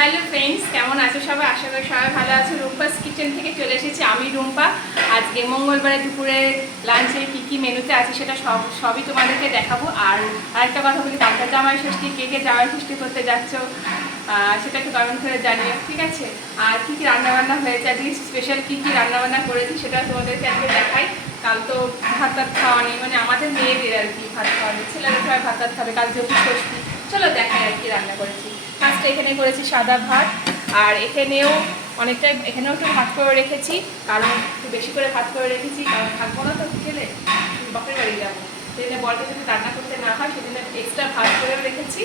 Hello friends, কেমন আছো সবাই? আশা করি সবাই ভালো আছো। রুম্পাস কিচেন থেকে চলে এসেছি আমি রুম্পা। আজকে মঙ্গলবারে দুপুরে লাঞ্চে কী মেনুতে আছে সেটা সবই তোমাদেরকে দেখাবো। আর আরেকটা কথা বলি, কালকে জামাই ষষ্ঠী, কে জামাই ষষ্ঠী করতে যাচ্ছ সেটা একটু কমেন্ট করে জানিও, ঠিক আছে? আর কী রান্নাবান্না হয়েছে, আজকে স্পেশাল কী রান্নাবান্না করেছি সেটা তোমাদেরকে আজকে দেখাই। কাল তো ভাত খাওয়া নেই, মানে আমাদের মেয়েদের আর কি ভাত খাওয়া নেই, ছেলেদের সবাই ভাত খাবে, কাল যেহেতু ষষ্ঠী। চলো দেখাই আর কি রান্না করেছি। ফার্স্টে এখানে করেছি সাদা ভাত, আর এখানেও একটু ভাত করে রেখেছি, কারণ একটু বেশি করে ভাত করে রেখেছি, কারণ থাকবো না তো খেলে, বাপের বাড়ি যাবো, সেদিনে বলকে যদি রান্না করতে না হয় সেদিনে এক্সট্রা ভাত করেও রেখেছি।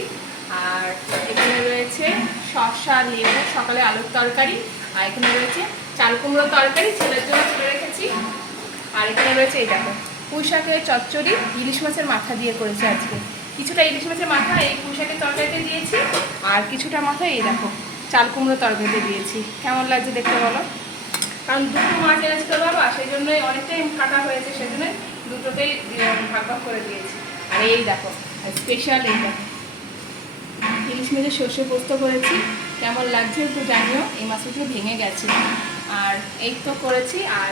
আর এখানে রয়েছে শসা, লেবু, সকালে আলুর তরকারি, আর এখানে রয়েছে চাল কুমড়োর তরকারি, ছেলের জন্য তুলে রেখেছি। আর এখানে রয়েছে এই দেখো পুঁই শাকের চচ্চড়ি, ইলিশ মাছের মাথা দিয়ে করেছি আজকে। কিছুটা ইলিশ মাছের মাথা এই পুঁই শাকের তরকারিতে দিয়েছি, আর কিছুটা মাথা এই দেখো চাল কুমড়ো তরকারিতে দিয়েছি। কেমন লাগছে দেখতে বলো? কারণ দুটো মাছ এনেছি তো বাবা, সেই জন্যই অনেকটাই কাটা হয়েছে, সেজন্য দুটোতেই ভাগ ভাগ করে দিয়েছি। আর এই দেখো স্পেশাল এই দেখো ইলিশ মাছের সর্ষে পোস্ত করেছি, কেমন লাগছে একটু জানিও। এই মাছগুলো ভেঙে গেছে। আর এই তো করেছি, আর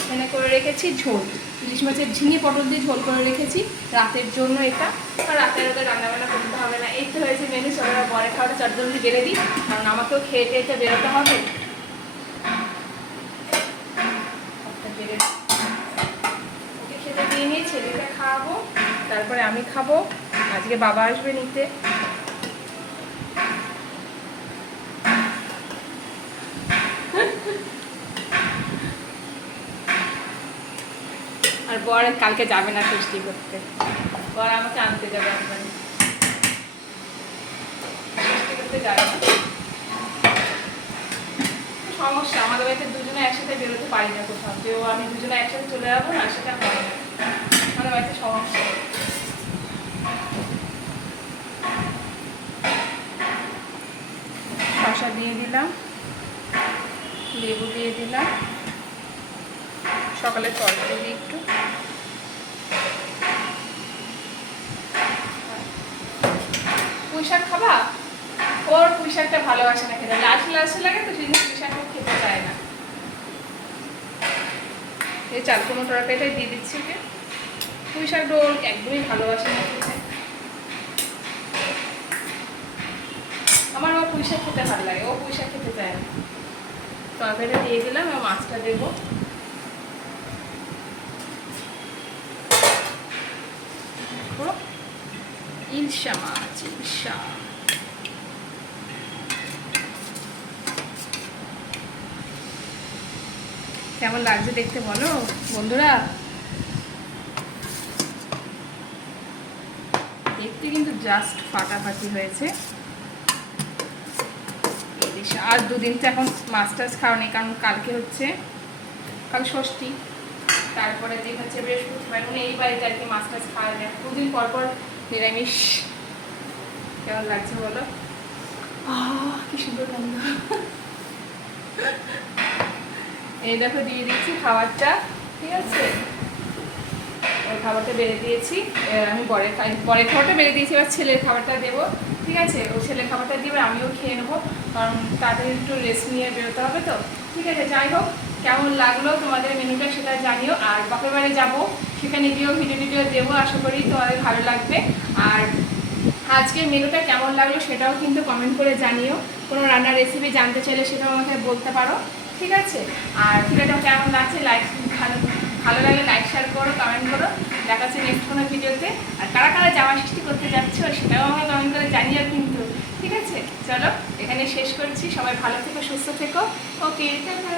এখানে করে রেখেছি ঝোল, ইলিশ মাছের ঝিঙে পটল দিয়ে ঝোল করে রেখেছি রাতের জন্য। এটা আর রাতের ওদের রান্নাবান্না করতে হবে না। এই তো হয়েছে মেনু। চলো বরে খাওয়াটা চটজলদি বেড়ে দিই, কারণ আমাকেও খেয়ে টেয়ে বেরোতে হবে। ওকে খেতে দিয়ে নিয়ে ছেলেকে খাওয়াবো, তারপরে আমি খাবো। আজকে বাবা আসবে নিতে। আর বর কালকে যাবে না ষষ্ঠী করতে, বর আমাকে আনতে যাবে, একবারে ষষ্ঠী করতে যাবে না। সমস্যা, আমাদের বাড়িতে দুজনে একসাথে বেরোতে পারি না কোথাও, যে আমি দুজনে একসাথে চলে যাবো না, সেটা হয় না, আমাদের বাড়িতে সমস্যা। শসা দিয়ে দিলাম, লেবু দিয়ে দিলাম, সকালে তরকারি দিই একটু। পুঁই শাক খাবা? ওর পুঁই শাকটা ভালোবাসে না খেতে, লালচে লাগে তো, সেই জন্য পুঁই শাক খেতে চায় না। এই চাল কুমড়ো তরকারিটাই দিয়ে দিচ্ছি ওকে। পুঁই শাকটা ওর একদমই ভালোবাসে না খেতে। আমার ও পুঁই শাক খেতে ভালো লাগে, ও পুঁই শাক খেতে চায় না। তরকারিটা দিয়ে দিলাম, আর মাছটা দেবো। ইলশা মাছ, ইলশা। কেমন লাগছে দেখতে বলো বন্ধুরা? দেখতে কিন্তু জাস্ট ফাটাফাটি হয়েছে। আর দুদিন তো এখন মাছ টাছ খাওয়া নেই, কারণ কালকে হচ্ছে কাল ষষ্ঠী, তারপরে দিন হচ্ছে বৃহস্পতিবার, মানে এই বাড়িতে আর কি মাছ টাছ খাওয়া যায়, দুদিন পর পর নিরামিষ। কেমন লাগছে বলো? কি সুন্দর গন্ধ। এই দেখো দিয়ে দিচ্ছি খাবারটা, ঠিক আছে? ওর খাবারটা বেড়ে দিয়েছি, আমি বরের খাবারটা বেড়ে দিয়েছি, এবার ছেলের খাবারটা দেবো, ঠিক আছে? ও ছেলের খাবারটা দিয়ে আমিও খেয়ে নেবো, কারণ তাদের একটু রেস্ট নিয়ে বেরোতে হবে তো, ঠিক আছে? যাই হোক, কেমন লাগলো তোমাদের মেনুটা সেটা জানিও। আর বাপের বাড়ি যাবো, সেখানে গিয়েও ভিডিও দেবো, আশা করি তোমাদের ভালো লাগবে। আর আজকের মেনুটা কেমন লাগলো সেটাও কিন্তু কমেন্ট করে জানিও। কোনো রান্নার রেসিপি জানতে চাইলে সেটাও আমাকে বলতে পারো, ঠিক আছে? আর ভিডিওটা কেমন লাগছে ভালো লাগলে লাইক শেয়ার করো, কমেন্ট করো। দেখাচ্ছে নেক্সট কোনো ভিডিওতে। আর কারা কারা জামাই ষষ্ঠী করতে যাচ্ছ সেটাও আমাকে কমেন্ট করে জানিও কিন্তু, ঠিক আছে? চলো এখানে শেষ করছি। সবাই ভালো থেকো, সুস্থ থেকো। ওকে, টাটা।